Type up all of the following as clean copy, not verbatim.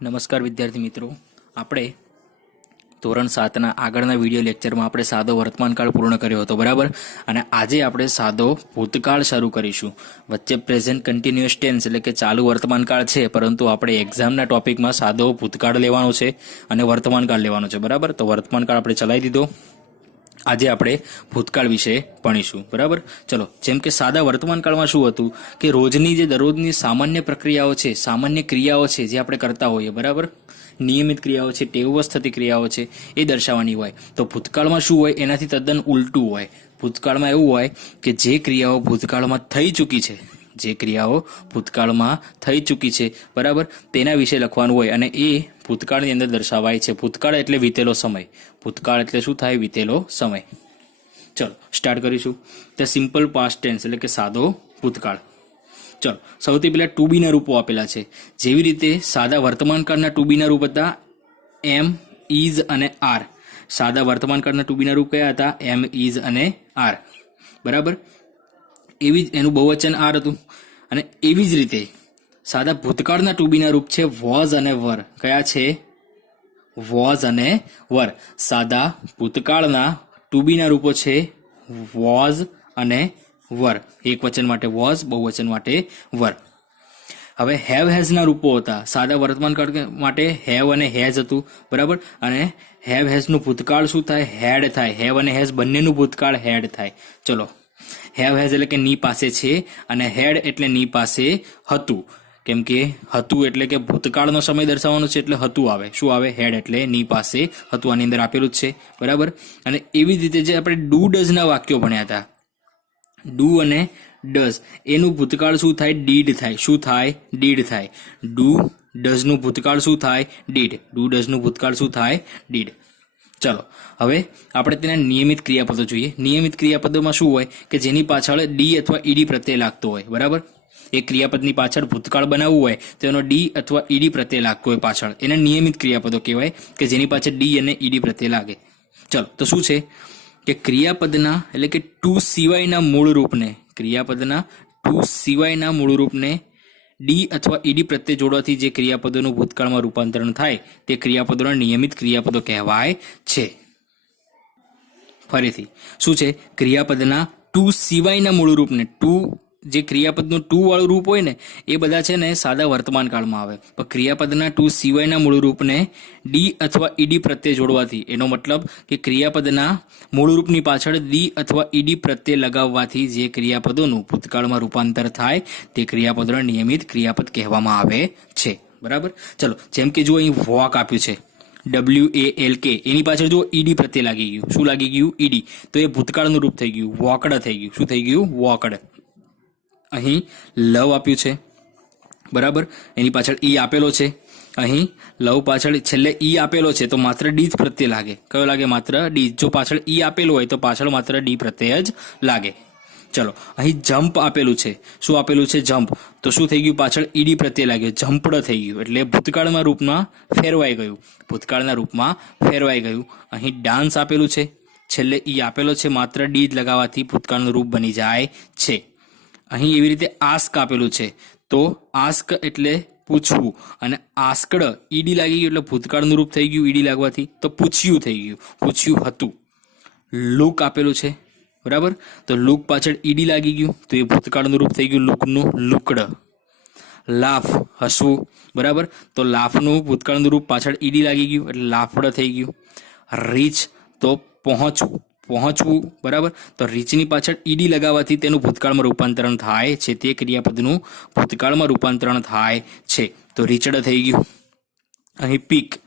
નમસ્કાર વિદ્યાર્થી મિત્રો, આપણે ધોરણ 7ના આગળના વિડીયો લેક્ચરમાં આપણે સાદો વર્તમાનકાળ પૂર્ણ કર્યો હતો, બરાબર. અને આજે આપણે સાદો ભૂતકાળ શરૂ કરીશું. વચ્ચે પ્રેઝન્ટ કન્ટિન્યુઅસ ટેન્સ એટલે કે ચાલુ વર્તમાનકાળ છે, પરંતુ આપણે એક્ઝામના ટોપિકમાં સાદો ભૂતકાળ લેવાનો છે અને વર્તમાનકાળ લેવાનો છે, બરાબર. તો વર્તમાનકાળ આપણે ચલાવી દીધો. આજે આપણે ભૂતકાળ વિશે ભણીશું, બરાબર. ચલો, જેમ કે સાદા વર્તમાનકાળમાં શું હતું કે રોજની જે દરરોજની સામાન્ય પ્રક્રિયાઓ છે, સામાન્ય ક્રિયાઓ છે જે આપણે કરતા હોઈએ, બરાબર, નિયમિત ક્રિયાઓ છે, ટેવવશ થતી ક્રિયાઓ છે, એ દર્શાવવાની હોય. તો ભૂતકાળમાં શું હોય, એનાથી તદ્દન ઉલટું હોય. ભૂતકાળમાં એવું હોય કે જે ક્રિયાઓ ભૂતકાળમાં થઈ ચૂકી છે, જે ક્રિયાઓ ભૂતકાળમાં થઈ ચૂકી છે, બરાબર, તેના વિશે લખવાનું હોય અને એ ભૂતકાળની અંદર દર્શાવાય છે. ભૂતકાળ એટલે વીતેલો સમય. ભૂતકાળ એટલે શું થાય? વીતેલો સમય. ચલો સ્ટાર્ટ કરીશું. ધ સિમ્પલ પાસ્ટ ટેન્સ એટલે કે સાદો ભૂતકાળ. ચલો, સૌથી પહેલા ટુ બીના રૂપો આપેલા છે. જેવી રીતે સાદા વર્તમાનકાળના ટુ બીના રૂપ હતા એમ, ઇઝ અને આર. સાદા વર્તમાનકાળના ટુ બીના રૂપ કયા હતા? એમ, ઇઝ અને આર, બરાબર. એવી જ એનું બહુવચન આર હતું. અને એવી જ રીતે સાદા ભૂતકાળના ટુ બીના રૂપ છે વોઝ અને વર. કયા છે? વોઝ અને વર. સાદા ભૂતકાળના ટુ બીના રૂપો છે વોઝ અને વર. એક વચન માટે વોઝ, બહુવચન માટે વર. હવે હેવ હેઝના રૂપો હતા. સાદા વર્તમાનકાળ માટે હેવ અને હેઝ હતું, બરાબર. અને હેવ હેઝનું ભૂતકાળ શું થાય? હેડ થાય. હેવ અને હેઝ બંનેનું ભૂતકાળ હેડ થાય. ચલો, હેવ હેઝ એટલે કે ની પાસે છે અને હેડ એટલે ની પાસે હતું. કેમ કે હતું એટલે કે ભૂતકાળનો સમય દર્શાવવાનો છે એટલે હતું આવે. શું આવે? હેડ એટલે ની પાસે હતું. આની અંદર આપેલું જ છે, બરાબર. અને એવી જ રીતે જે આપણે ડુ ડઝના વાક્યો ભણ્યા હતા, ડુ અને ડઝ, એનું ભૂતકાળ શું થાય? ડીડ થાય. શું થાય? ડીડ થાય. ડુ ડઝનું ભૂતકાળ શું થાય? ડીડ. ડુ ડઝનું ભૂતકાળ શું થાય? ડીડ. ચલો, હવે આપણે તેના નિયમિત ક્રિયાપદો જોઈએ. નિયમિત ક્રિયાપદોમાં શું હોય કે જેની પાછળ ડી અથવા ઈડી પ્રત્યય લાગતો હોય, બરાબર. એક ક્રિયાપદની પાછળ ભૂતકાળ બનાવવું હોય તો એનો ડી અથવા ઈડી પ્રત્યય લાગતો હોય પાછળ, એને નિયમિત ક્રિયાપદો કહેવાય કે જેની પાછળ ડી અને ઈડી પ્રત્યય લાગે. ચલો, તો શું છે કે ક્રિયાપદના એટલે કે ટુ સિવાયના મૂળ રૂપને, ક્રિયાપદના ટુ સિવાયના મૂળ રૂપને ડી અથવા ઈડી પ્રત્યે જોડવાથી જે ક્રિયાપદોનું ભૂતકાળમાં રૂપાંતરણ થાય તે ક્રિયાપદોના નિયમિત ક્રિયાપદો કહેવાય છે. ફરીથી શું છે? ક્રિયાપદના ટુ સિવાયના મૂળ રૂપને, ટુ જે ક્રિયાપદનું ટુ વાળું રૂપ હોય ને એ બધા છે ને સાદા વર્તમાનકાળમાં આવે. પણ ક્રિયાપદના ટુ સિવાયના મૂળ રૂપને ડી અથવા ઈડી પ્રત્યે જોડવાથી, એનો મતલબ કે ક્રિયાપદના મૂળ રૂપની પાછળ ડી અથવા ઈડી પ્રત્યે લગાવવાથી જે ક્રિયાપદોનું ભૂતકાળમાં રૂપાંતર થાય તે ક્રિયાપદોના નિયમિત ક્રિયાપદ કહેવામાં આવે છે, બરાબર. ચલો, જેમ કે જો અહીં વોક આપ્યું છે, WALK, એની પાછળ જો ઈડી પ્રત્યે લાગી ગયું. શું લાગી ગયું? ઈડી. તો એ ભૂતકાળનું રૂપ થઈ ગયું, વોકડ થઈ ગયું. શું થઈ ગયું? વોકડ. અહીં લવ આપ્યું છે, બરાબર, એની પાછળ ઈ આપેલો છે. અહીં લવ પાછળ છેલ્લે ઈ આપેલો છે તો માત્ર ડી જ પ્રત્યે લાગે. કયો લાગે? માત્ર ડી. જો પાછળ ઈ આપેલું હોય તો પાછળ માત્ર ડી પ્રત્યે જ લાગે. ચલો, અહીં જમ્પ આપેલું છે. શું આપેલું છે? જમ્પ. તો શું થઈ ગયું? પાછળ ઈડી પ્રત્યે લાગ્યો, જમ્પડ થઈ ગયું. એટલે ભૂતકાળના રૂપમાં ફેરવાઈ ગયું. ભૂતકાળના રૂપમાં ફેરવાઈ ગયું. અહીં ડાન્સ આપેલું છે, છેલ્લે ઈ આપેલો છે, માત્ર ડી જ લગાવવાથી ભૂતકાળનું રૂપ બની જાય છે. અહીં એવી રીતે આસ્ક આપેલું છે તો આસ્ક એટલે પૂછવું, અને આસ્કડ ઈડી લાગી ગયું એટલે ભૂતકાળનું રૂપ થઈ ગયું ઈડી લાગવાથી, તો પૂછ્યું થઈ ગયું, પૂછ્યું હતું. લુક આપેલું છે, બરાબર, તો લુક પાછળ ઈડી લાગી ગયું તો એ ભૂતકાળનું રૂપ થઈ ગયું લુકનું, લુકડ. લાફ હસવું, બરાબર, તો લાફનું ભૂતકાળનું રૂપ પાછળ ઈડી લાગી ગયું એટલે લાફડ થઈ ગયું. રીચ તો પહોંચવું, પહોંચવું, બરાબર, તો રીચની પાછળ ઈડી લગાવવાથી તેનું ભૂતકાળમાં રૂપાંતરણ થાય છે, તે ક્રિયાપદનું ભૂતકાળમાં રૂપાંતરણ થાય છે. તો રીચડ થઈ ગયું. અહીં પીક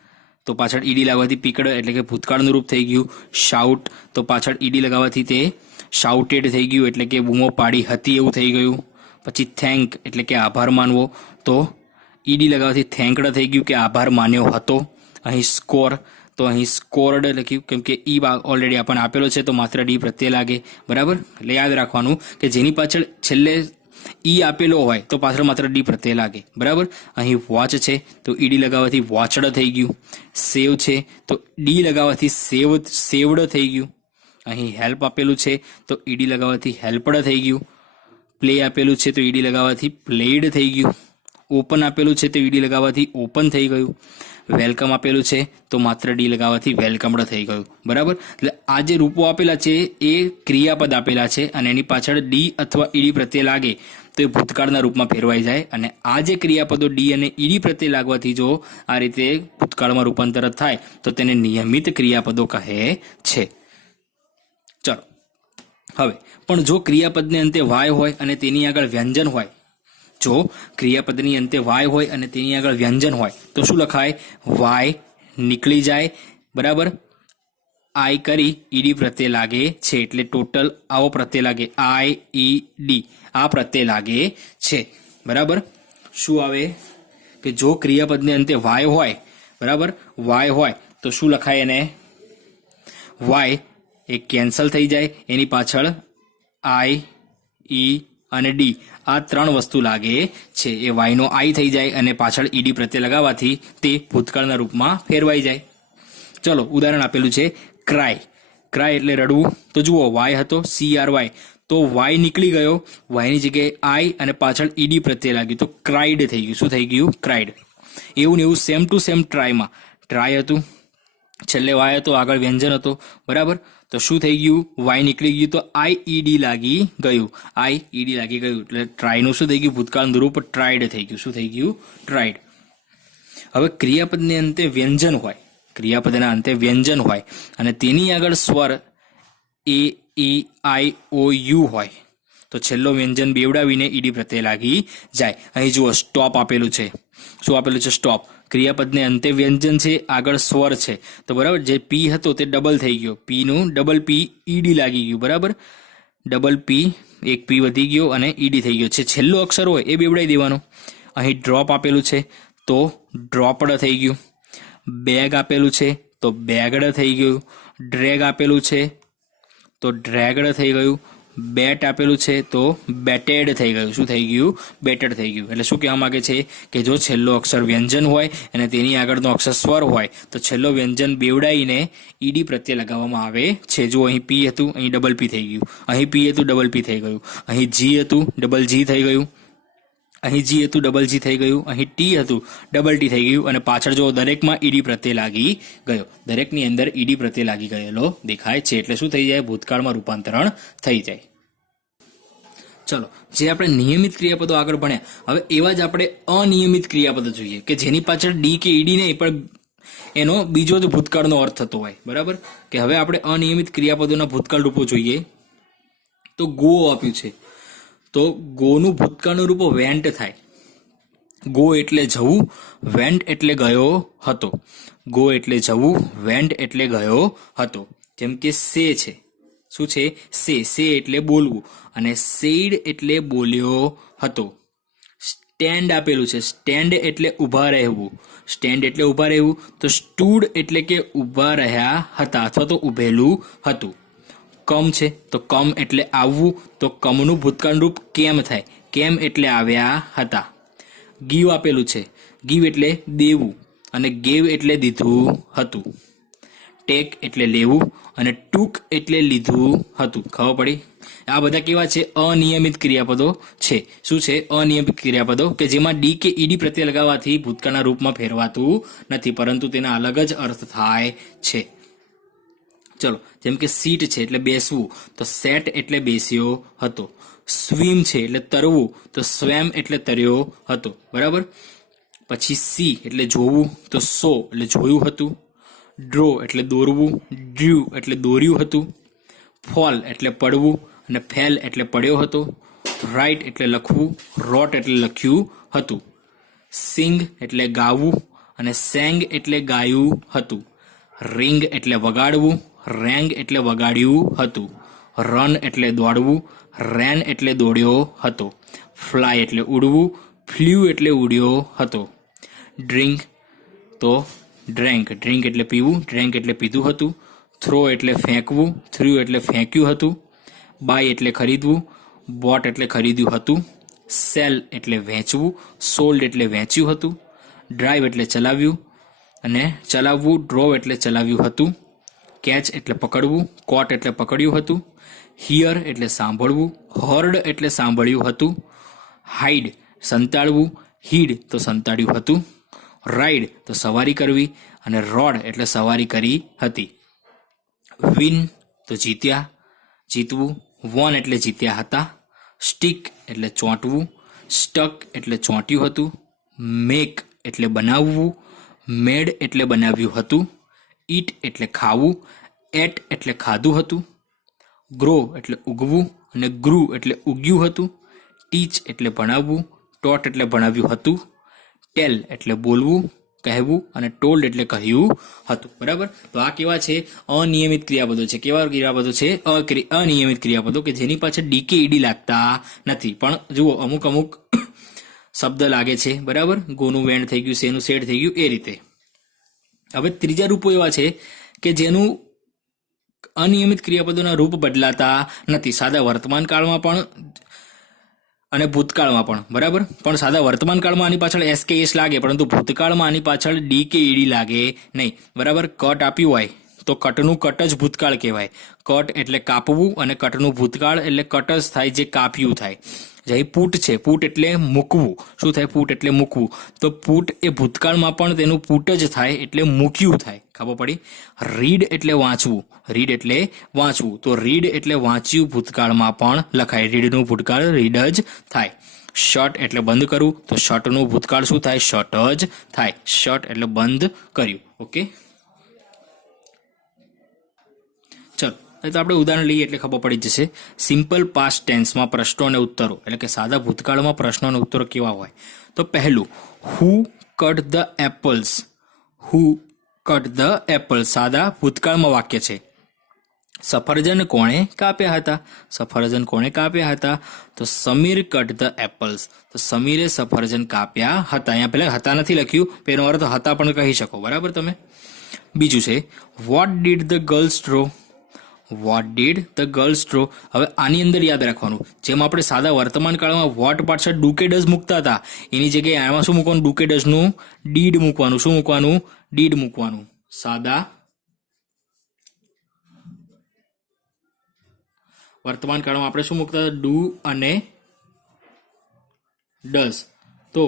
તો પાછળ ઈડી લાગવાથી પીકડ એટલે કે ભૂતકાળનું રૂપ થઈ ગયું. શાઉટ તો પાછળ ઈડી લગાવવાથી તે શાઉટેડ થઈ ગયું એટલે કે બૂમો પાડી હતી એવું થઈ ગયું. પછી થેન્ક એટલે કે આભાર માનવો, તો ઈડી લગાવવાથી થેન્કડ થઈ ગયું કે આભાર માન્યો હતો. અહીં સ્કોર તો અહીં સ્કોર્ડ લખ્યું કેમ કે ઈ ઓલરેડી આપણને આપેલો છે તો માત્ર ડી પ્રત્યે લાગે, બરાબર. એટલે યાદ રાખવાનું કે જેની પાછળ છેલ્લે ઈ આપેલો હોય તો પાછળ માત્ર ડી પ્રત્યે લાગે, બરાબર. અહીં વોચ છે તો ઈડી લગાવવાથી વોચડ થઈ ગયું. સેવ છે તો ડી લગાવવાથી સેવડ થઈ ગયું. અહીં હેલ્પ આપેલું છે તો ઈડી લગાવવાથી હેલ્પડ થઈ ગયું. પ્લે આપેલું છે તો ઈડી લગાવવાથી પ્લેડ થઈ ગયું. ઓપન આપેલું છે તો ઈડી લગાવવાથી ઓપન થઈ ગયું. વેલકમ આપેલું છે તો માત્ર ડી લગાવવાથી વેલકમડ થઈ ગયું. બરાબર. એટલે આ જે રૂપો આપેલા છે એ ક્રિયાપદ આપેલા છે અને એની પાછળ ડી અથવા ઈડી પ્રત્યય લાગે તો એ ભૂતકાળના રૂપમાં ફેરવાઈ જાય. અને આ જે ક્રિયાપદો ડી અને ઈડી પ્રત્યય લાગવાથી જો આ રીતે ભૂતકાળમાં રૂપાંતર થાય તો તેને નિયમિત ક્રિયાપદો કહે છે. ચલો હવે પણ જો ક્રિયાપદને અંતે વાય હોય અને તેની આગળ વ્યંજન હોય, જો ક્રિયાપદની અંતે વાય હોય અને તેની આગળ વ્યંજન હોય તો શું લખાય? વાય નીકળી જાય. બરાબર. આઈ કરી ઈડી પ્રત્યય લાગે છે એટલે ટોટલ આવો પ્રત્યય લાગે, આઈ ઈ ડી આ પ્રત્યય લાગે છે. બરાબર. શું આવે કે જો ક્રિયાપદને અંતે વાય હોય, બરાબર, વાય હોય તો શું લખાય એને? વાય એ કેન્સલ થઈ જાય, એની પાછળ આઈ ઈ અને ડી આ ત્રણ વસ્તુ લાગે છે. એ વાયનો આઈ થઈ જાય અને પાછળ ઈડી પ્રત્યય લગાવવાથી તે ભૂતકાળના રૂપમાં ફેરવાઈ જાય. ચલો ઉદાહરણ આપેલું છે ક્રાય. ક્રાય એટલે રડવું. તો જુઓ વાય હતો CRY, તો વાય નીકળી ગયો, વાયની જગ્યાએ આઈ અને પાછળ ઈડી પ્રત્યય લાગ્યું તો ક્રાઇડ થઈ ગયું. શું થઈ ગયું? ક્રાઇડ. એવું ને એવું સેમ ટુ સેમ ટ્રાયમાં. ટ્રાય હતું, છેલ્લે વાય હતો, આગળ વ્યંજન હતો. બરાબર. તો શું થઈ ગયું? વાય નીકળી ગયું તો IED લાગી ગયું. IED લાગી ગયું એટલે ટ્રાયનું શું થઈ ગયું? ભૂતકાળનું રૂપ ટ્રાઇડ થઈ ગયું. શું થઈ ગયું? ટ્રાઇડ. હવે ક્રિયાપદને અંતે વ્યંજન હોય, ક્રિયાપદના અંતે વ્યંજન હોય અને તેની આગળ સ્વર AEIOU હોય તો છેલ્લો વ્યંજન બેવડાવીને ઈડી પ્રત્યય લાગી જાય. અહીં જુઓ સ્ટોપ આપેલું છે. શું આપેલું છે? સ્ટોપ. ક્રિયાપદને અંતે વ્યંજન છે, આગળ સ્વર છે તો બરાબર જે પી હતો તે ડબલ થઈ ગયો, પી નું ડબલ પી ઈડી લાગી ગયું. બરાબર. ડબલ પી, એક પી વધી ગયો અને ઈડી થઈ ગયો છે. છેલ્લો અક્ષર હોય એ બેવડાવી દેવાનો. અહીં ડ્રોપ આપેલું છે તો ડ્રોપડ થઈ ગયું. બેગ આપેલું છે તો બેગડ થઈ ગયું. ડ્રેગ આપેલું છે તો ડ્રેગડ થઈ ગયું. બેટ આપેલું છે તો બેટેડ થઈ ગયું. શું થઈ ગયું? બેટેડ થઈ ગયું. એટલે શું કહેવા માંગે છે કે જો છેલ્લો અક્ષર વ્યંજન હોય અને તેની આગળનો અક્ષર સ્વર હોય તો છેલ્લો વ્યંજન બેવડાઈને ઈડી પ્રત્યય લગાવવામાં આવે છે. જો અહીં પી હતું, અહીં ડબલ પી થઈ ગયું. અહીં પી હતું, ડબલ પી થઈ ગયું. અહીં જી હતું, ડબલ જી થઈ ગયું. અહીં જી હતું, ડબલ જી થઈ ગયું. અહીં ટી હતું, ડબલ ટી થઈ ગયું. અને પાછળ જો દરેકમાં ઈડી પ્રત્યય લાગી ગયો, દરેકની અંદર ઈડી પ્રત્યય લાગી ગયેલો દેખાય છે. એટલે શું થઈ જાય? ભૂતકાળમાં રૂપાંતરણ થઈ જાય. ચલો, જે આપણે નિયમિત ક્રિયાપદો આગળ ભણ્યા, હવે એવા જ આપણે અનિયમિત ક્રિયાપદો જોઈએ કે જેની પાછળ ડી કે ઈડી નહીં પણ એનો બીજો જ ભૂતકાળનો અર્થ થતો હોય. બરાબર. કે હવે આપણે અનિયમિત ક્રિયાપદોના ભૂતકાળ રૂપો જોઈએ. તો ગો આપ્યું છે તો ગોનું ભૂતકાળનું રૂપ વેન્ટ થાય. ગો એટલે જવું, વેન્ટ એટલે ગયો હતો. ગો એટલે જવું, વેન્ટ એટલે ગયો હતો. જેમ કે સે છે. શું છે? સે. સે એટલે બોલવું અને સેડ એટલે બોલ્યો હતો. સ્ટેન્ડ આપેલું છે. સ્ટેન્ડ એટલે ઊભા રહેવું. સ્ટેન્ડ એટલે ઊભા રહેવું તો સ્ટૂડ એટલે કે ઊભા રહ્યા હતા અથવા તો ઊભેલું હતું. કમ છે તો કમ એટલે આવવું તો કમનું ભૂતકાળ રૂપ કેમ થાય. કેમ એટલે આવ્યા હતા. ગીવ આપેલું છે. ગીવ એટલે દેવું અને ગેવ એટલે દીધું હતું. ટેક એટલે લેવું અને ટૂક એટલે લીધું હતું. ખબર પડી? આ બધા કેવા છે? અનિયમિત ક્રિયાપદો છે. શું છે? અનિયમિત ક્રિયાપદો કે જેમાં ડી કે ઈડી પ્રત્યય લગાવવાથી ભૂતકાળના રૂપમાં ફેરવાતું નથી પરંતુ તેના અલગ જ અર્થ થાય છે. ચલો, જેમ કે સીટ છે એટલે બેસવું તો સેટ એટલે બેસ્યો હતો. સ્વિમ છે એટલે તરવું તો સ્વેમ એટલે તર્યો હતો. બરાબર. પછી સી એટલે જોવું તો સો એટલે જોયું હતું. ડ્રો એટલે દોરવું, ડ્ર્યુ એટલે દોર્યું હતું. ફોલ એટલે પડવું અને ફેલ એટલે પડ્યો હતો. રાઇટ એટલે લખવું, રોટ એટલે લખ્યું હતું. સિંગ એટલે ગાવું અને સેંગ એટલે ગાયું હતું. રિંગ એટલે વગાડવું, રેંગ એટલે વગાડ્યું હતું. રન એટલે દોડવું, રેન એટલે દોડ્યો હતો. ફ્લાય એટલે ઉડવું, ફ્લ્યુ એટલે ઉડ્યો હતો. ડ્રિંક તો ડ્રેન્ક, ડ્રિંક એટલે પીવું, ડ્રેન્ક એટલે પીધું હતું. થ્રો એટલે ફેંકવું, થ્રુ એટલે ફેંક્યું હતું. બાય એટલે ખરીદવું, બોટ એટલે ખરીદ્યું હતું. સેલ એટલે વેચવું, સોલ્ડ એટલે વેચ્યું હતું. ડ્રાઈવ એટલે ચલાવ્યું અને ચલાવવું, ડ્રોવ એટલે ચલાવ્યું હતું. કેચ એટલે પકડવું, કોટ એટલે પકડ્યું હતું. હિયર એટલે સાંભળવું, હર્ડ એટલે સાંભળ્યું હતું. હાઇડ સંતાડવું, હીડ તો સંતાડ્યું હતું, રાઈડ તો સવારી કરવી, અને રોડ એટલે સવારી કરી હતી. વિન તો જીત્યા, જીતવું. વોન એટલે જીત્યા હતા. સ્ટીક એટલે ચોંટવું, સ્ટક એટલે ચોંટ્યું હતું. મેક એટલે બનાવવું, મેડ એટલે બનાવ્યું હતું. ઈટ એટલે ખાવું, એટ એટલે ખાધું હતું. ગ્રો એટલે ઉગવું, અને ગ્રુ એટલે ઉગ્યું હતું. ટીચ એટલે ભણાવવું, ટોટ એટલે ભણાવ્યું હતું. ટેલ એટલે બોલવું, કહેવું, અને ટોલ્ડ એટલે કહ્યું હતું. બરાબર. તો આ કેવા છે? અનિયમિત ક્રિયાપદો છે. કેવા ક્રિયાપદો છે? અનિયમિત ક્રિયાપદો કે જેની પાછળ ડી કે ઈડી લાગતા નથી. પણ જુઓ, અમુક અમુક શબ્દ લાગે છે. બરાબર. ગોનું વેણ થઈ ગયું, શેનું શેડ થઈ ગયું, એ રીતે. હવે ત્રીજા રૂપો એવા છે કે જેનું અનિયમિત ક્રિયાપદોના રૂપ બદલાતા નથી. સાદા વર્તમાન કાળમાં પણ અને ભૂતકાળમાં પણ. બરાબર. પણ સાદા વર્તમાન કાળમાં આની પાછળ એસ કે એસ લાગે, પરંતુ ભૂતકાળમાં આની પાછળ ડી કે ઈડી લાગે નહીં. બરાબર. કટ આપ્યું હોય તો કટનું કટ જ ભૂતકાળ કહેવાય. કટ એટલે કાપવું, અને કટનું ભૂતકાળ એટલે કટ જ થાય, જે કાપ્યું થાય. જે પુટ છે, પુટ એટલે મૂકવું. શું થાય? પુટ એટલે મૂકવું. તો પુટ એ ભૂતકાળમાં પણ તેનું પુટ જ થાય, એટલે મૂક્યું થાય. ખબર પડી? રીડ એટલે વાંચવું. રીડ એટલે વાંચવું. તો રીડ એટલે વાંચ્યું ભૂતકાળમાં પણ લખાય. રીડનું ભૂતકાળ રીડ જ થાય. શટ એટલે બંધ કરવું. તો શટનું ભૂતકાળ શું થાય? શટ જ થાય. શટ એટલે બંધ કર્યું. ઓકે, ચલો. તો આપણે ઉદાહરણ લઈએ એટલે ખબર પડી જશે. સિમ્પલ પાસ્ટ ટેન્સમાં પ્રશ્નો અને ઉત્તરો, એટલે કે સાદા ભૂતકાળમાં પ્રશ્નો અને ઉત્તરો કેવા હોય? તો પહેલું, who cut the apples. Who cut the apples સાદા ભૂતકાળમાં વાક્ય છે. સફરજન કોણે કાપ્યા હતા? સફરજન કોણે કાપ્યા હતા? તો સમીર કટ ધ એપલ્સ. તો સમીરે સફરજન કાપ્યા હતા. અહીંયા પેલા હતા નથી લખ્યું, એનો અર્થ હતા પણ કહી શકો. બરાબર. તમે બીજું છે, vote did the girls draw. Vote did the girls draw. હવે આની અંદર યાદ રાખવાનું, જેમ આપણે સાદા વર્તમાન કાળમાં વોટ પાછળ ડુ કે ડઝ મૂકતા હતા, એની જગ્યાએ આમાં શું મૂકવાનું? ડુ કે ડઝ નું ડીડ મૂકવાનું. શું મૂકવાનું? ડીડ મૂકવાનું. સાદા વર્તમાન કાળમાં આપણે શું મૂકતા હતા? ડુ અને ડઝ. તો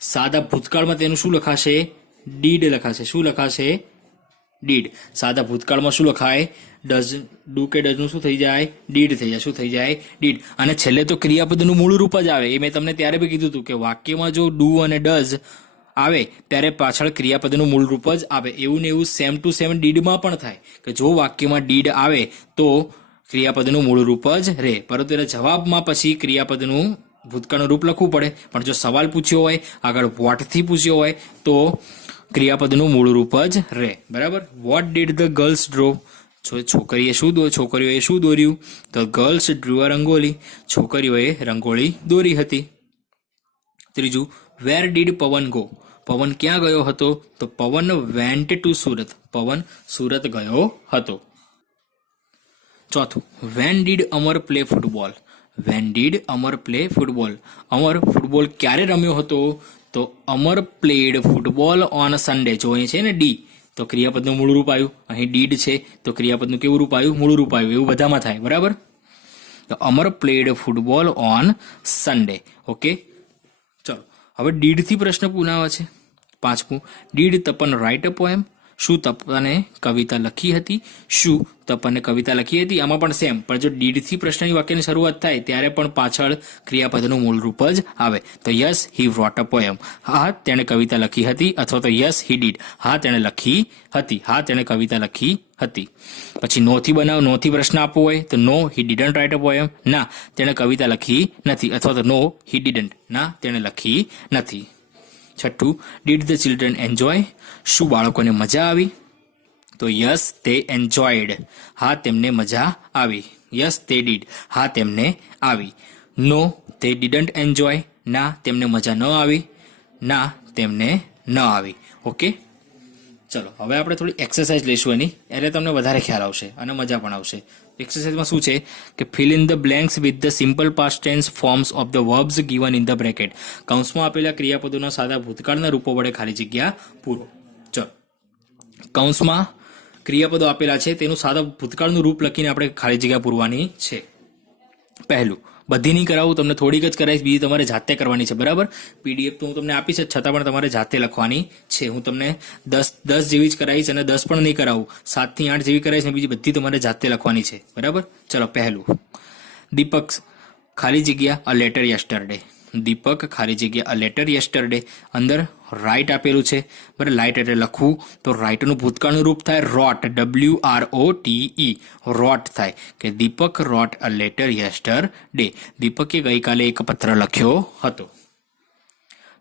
સાદા ભૂતકાળમાં તેનું શું લખાશે? ડીડ લખાશે. શું લખાશે? ડીડ. સાદા ભૂતકાળમાં શું લખાય? ડઝ. ડુ કે ડઝ નું શું થઈ જાય? ડીડ થઈ જાય. શું થઈ જાય? ડીડ. અને છેલ્લે તો ક્રિયાપદનું મૂળ રૂપ જ આવે. એ મેં તમને ત્યારે બી કીધું હતું કે વાક્યમાં જો ડુ અને ડઝ આવે ત્યારે પાછળ ક્રિયાપદનું મૂળ રૂપ જ આવે. એવું ને એવું સેમ ટુ સેમ ડીડમાં પણ થાય કે જો વાક્યમાં ડીડ આવે તો ક્રિયાપદનું મૂળ રૂપ જ રહે, પરંતુ એના જવાબમાં પછી ક્રિયાપદનું ભૂતકાળનું રૂપ લખવું પડે. પણ જો સવાલ પૂછ્યો હોય, આગળ વોટથી પૂછ્યો હોય, તો ક્રિયાપદનું મૂળ રૂપ જ રહે. બરાબર. What did the girls draw. છોકરીઓએ શું દોર્યું? તો ગર્લ્સ ડ્રુ અ રંગોલી. છોકરીઓએ રંગોળી દોરી હતી. ત્રીજું, વેર ડીડ પવન ગો. પવન ક્યાં ગયો હતો? તો પવન વેન્ટ ટુ સુરત. પવન સુરત ગયો હતો. ચોથું, when did Amar play football. When did Amar play football. Amar football ક્યારે રમ્યો હતો? તો Amar played football on Sunday. જો અહીં છે ને ડી, તો ક્રિયાપદનું મૂળ રૂપ આવ્યું. અહીં ડીડ છે તો ક્રિયાપદનું કેવું રૂપ આવ્યું? મૂળ રૂપ આવ્યું. એવું બધામાં થાય. બરાબર. તો Amar played football on Sunday. Okay, ચલો. હવે ડીડથી પ્રશ્ન પૂછાવા છે. પાંચમું, did Tapan write a poem. શું તપને કવિતા લખી હતી? શું તપને કવિતા લખી હતી? આમાં પણ સેમ, પણ જો ડીડથી પ્રશ્નની વાક્યની શરૂઆત થાય ત્યારે પણ પાછળ ક્રિયાપદનું મૂળ રૂપ જ આવે. તો yes he rote a poem. હા, તેણે કવિતા લખી હતી. અથવા તો યસ હી ડીડ. હા, તેણે લખી હતી. હા, તેણે કવિતા લખી હતી. પછી નોથી બનાવ. નોથી પ્રશ્ન આપવો હોય તો no he didn't write a poem. ના, તેણે કવિતા લખી નથી. અથવા તો નો હી ડીડન્ટ. ના, તેણે લખી નથી. છઠ્ઠું, ડીડ ધ ચિલ્ડ્રન એન્જોય. શું બાળકોને મજા આવી? તો યસ તે એન્જોયડ. હા, તેમને મજા આવી. યસ તે ડીડ. હા, તેમને આવી. નો તે ડીડન્ટ એન્જોય. ના, તેમને મજા ન આવી. ના, તેમને ન આવી. ઓકે, ચલો. હવે આપણે થોડી એક્સરસાઇઝ લઈશું એની, એટલે તમને વધારે ખ્યાલ આવશે અને મજા પણ આવશે. એક્સરસાઇઝમાં શું છે કે fill in the blanks with the simple past tense forms of the verbs given in the bracket. કૌંસમાં આપેલા ક્રિયાપદોના સાદા ભૂતકાળના રૂપો વડે ખાલી જગ્યા પૂરો. ચલો, કૌંસમાં ક્રિયાપદો આપેલા છે તેનું સાદા ભૂતકાળનું રૂપ લખીને આપણે ખાલી જગ્યા પૂરવાની છે. પહેલું, બધી નહીં કરાવું, તમને થોડીક જ કરાવીશ, બીજી તમારે જાતે કરવાની છે, બરાબર. પીડીએફ તો હું તમને આપીશ જ, છતાં પણ તમારે જાતે લખવાની છે. હું તમને 10 જેવી જ કરાવીશ અને 10 પણ નહીં કરાવું, 7 થી 8 જેવી કરાવીશ અને બીજી બધી તમારે જાતે લખવાની છે, બરાબર. ચલો, પહેલું, દીપક ખાલી જગ્યા અ લેટર યસ્ટરડે. દીપક ખાલી જગ્યા અ લેટર યસ્ટરડે. અંદર રાઇટ આપેલું છે, બરાબર. રાઇટ એટલે લખવું, તો રાઇટનું ભૂતકાળનું રૂપ થાય રોટ, WROTE, રોટ થાય કે દીપક રોટ અ લેટર યસ્ટરડે. દીપકે ગઈકાલે એક પત્ર લખ્યો હતો.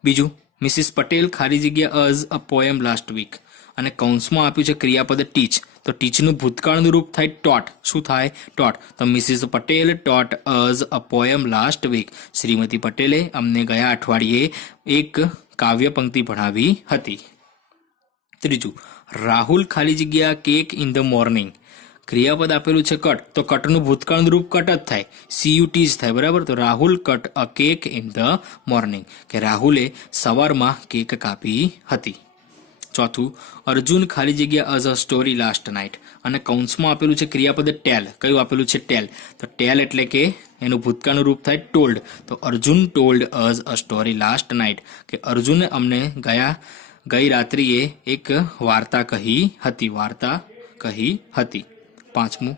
બીજું, મિસિસ પટેલ ખાલી જગ્યા us a poem last week. અને કૌંસમાં આપ્યું છે ક્રિયાપદ ટીચ, તો ટીચનું ભૂતકાળનું રૂપ થાય ટોટ. શું થાય? ટોટ. તો Mrs Patel taught us a poem last week. શ્રીમતી પટેલે અમને ગયા અઠવાડિયે એક કાવ્ય પંક્તિ ભણાવી હતી. ત્રીજું, રાહુલ ખાલી જગ્યા કેક ઇન ધ મોર્નિંગ. ક્રિયાપદ આપેલું છે કટ, તો કટનું ભૂતકાળનું રૂપ કટ જ થાય, CUT જ થાય, બરાબર. તો Rahul cut a cake in the morning, કે રાહુલે સવારમાં કેક કાપી હતી. ચોથું, અર્જુન ખાલી જગ્યા અઝ અ સ્ટોરી લાસ્ટ નાઇટ. અને કૌંસમાં આપેલું છે ક્રિયાપદ ટેલ. કયું આપેલું છે? ટેલ. તો ટેલ એટલે કે એનું ભૂતકાળનું રૂપ થાય ટોલ્ડ. તો અર્જુન ટોલ્ડ અઝ અ સ્ટોરી લાસ્ટ નાઇટ, કે અર્જુને અમને ગઈ રાત્રિએ એક વાર્તા કહી હતી. વાર્તા કહી હતી. પાંચમું,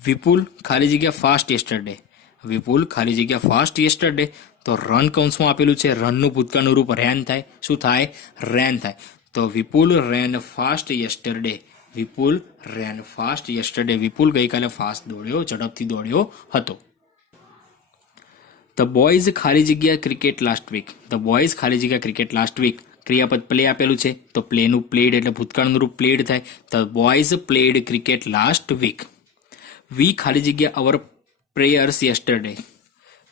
વિપુલ ખાલી જગ્યા ફાસ્ટ યેસ્ટરડે. વિપુલ ખાલી જગ્યા ફાસ્ટ યેસ્ટરડે. તો રન કૌંસમાં આપેલું છે, રનનું ભૂતકાળનું રૂપ રેન થાય. શું થાય? રેન થાય. તો વિપુલ રેન ફાસ્ટ યેસ્ટરડે. વિપુલ રેન ફાસ્ટ યેસ્ટરડે. વિપુલ ગઈકાલે ફાસ્ટ દોડ્યો, ઝડપથી દોડ્યો હતો. ધ બોયઝ ખાલી જગ્યા cricket last week. The boys ખાલી જગ્યા ક્રિકેટ લાસ્ટ વીક. ક્રિયાપદ પ્લે આપેલું છે, તો પ્લેનું પ્લેડ એટલે ભૂતકાળનું રૂપ પ્લેડ થાય. The boys played cricket last week. વી ખાલી જગ્યા અવર પ્રેયર્સ યેસ્ટરડે.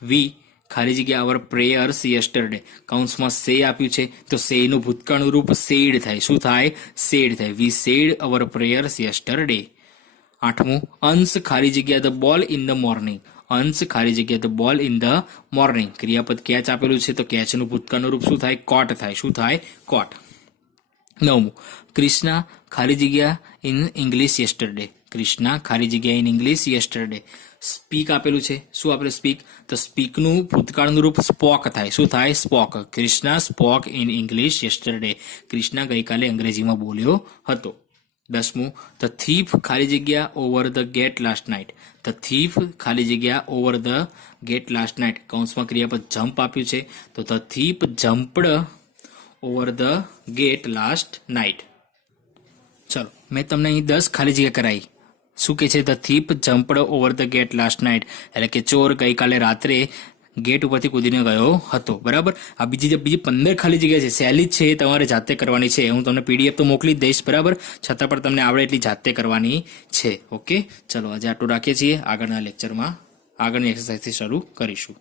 વી ખાલી જગ્યા અવર પ્રેયર્સ યેસ્ટરડે. કૌંસમાં સે આપ્યું છે, તો સેનું ભૂતકાળનું રૂપ સેડ થાય. શું થાય? સેડ થાય. વી સેડ અવર પ્રેયર્સ યેસ્ટરડે. આઠમું, અંશ ખાલી જગ્યા the ball in the morning. અંશ ખાલી જગ્યા the ball in the morning. ક્રિયાપદ કેચ આપેલું છે, તો કેચનું ભૂતકાળનું રૂપ શું થાય? કોટ થાય. શું થાય? કોટ. નવમું, ક્રિષ્ના ખાલી જગ્યા ઇન ઇંગ્લિશ યેસ્ટરડે. ક્રિષ્ના ખાલી જગ્યા ઇન ઇંગ્લિશ યેસ્ટરડે. સ્પીક આપેલું છે. શું આપેલું? સ્પીક. તો સ્પીકનું ભૂતકાળનું રૂપ સ્પોક થાય. શું થાય? Spoke. Krishna spoke in English yesterday. Krishna ગઈકાલે અંગ્રેજીમાં બોલ્યો હતો. દસમું, ધ થીફ ખાલી જગ્યા over the gate last night. The thief ખાલી જગ્યા over the gate last night. કૌંસમાં ક્રિયાપદ જમ્પ આપ્યું છે, તો the thief jumped over the gate last night. ચલો, મેં તમને અહીં 10 ખાલી જગ્યા કરાવી. શું કે છે? The thief jumped over the gate last night, એટલે કે ચોર ગઈકાલે રાત્રે ગેટ ઉપરથી કૂદીને ગયો હતો, બરાબર. આ બીજી 15 ખાલી જગ્યા છે, સહેલી જ છે, એ તમારે જાતે કરવાની છે. હું તમને PDF તો મોકલી જ દઈશ, બરાબર. છતાં પણ તમને આવડે એટલી જાતે કરવાની છે. ઓકે, ચલો આજે આટલું રાખીએ છીએ. આગળના લેક્ચરમાં આગળની એક્સરસાઇઝથી શરૂ કરીશું.